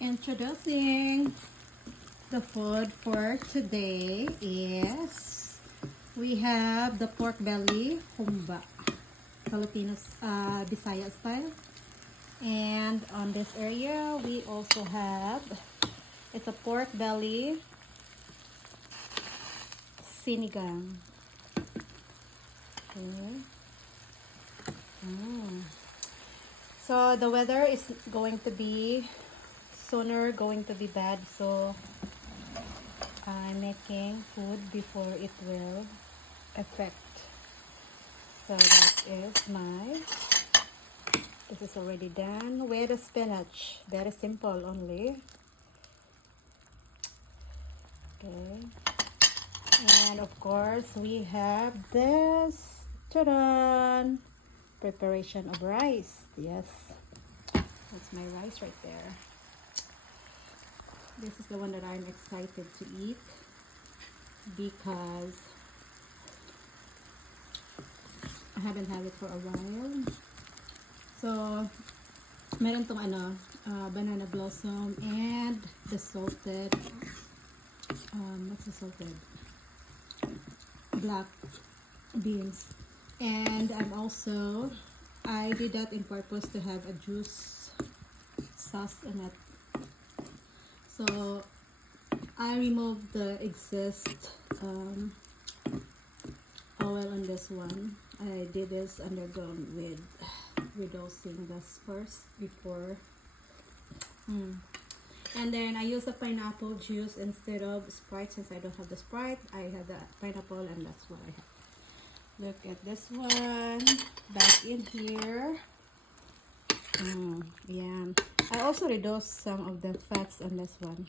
Introducing the food for today is we have the pork belly humba, Filipino Bisaya style, and on this area we also have it's a pork belly sinigang. Okay. So the weather is going to be sooner going to be bad, so I'm making food before it will affect. So that is this is already done with the spinach. Very simple only. Okay. And of course we have this preparation of rice. Yes, that's my rice right there. This is the one that I'm excited to eat because I haven't had it for a while. So meron tong banana blossom and the salted what's the salted black beans, and I did that in purpose to have a juice sauce in it. So I removed the excess oil on this one. I did this undergone with reducing this first before and then I use the pineapple juice instead of Sprite. Since I don't have the Sprite, I have the pineapple, and that's what I have. Look at this one back in here. Yeah, I also reduced some of the fats on this one.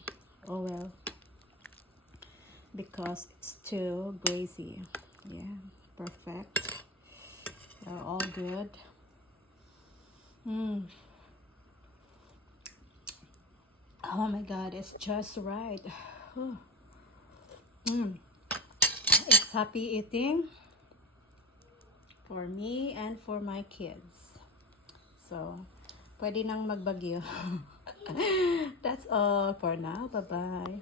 Oh well, because it's too greasy. Yeah, perfect. They're all good. Oh my god, it's just right. It's happy eating for me and for my kids. So, pwede nang magbagyo. That's all for now. Bye-bye.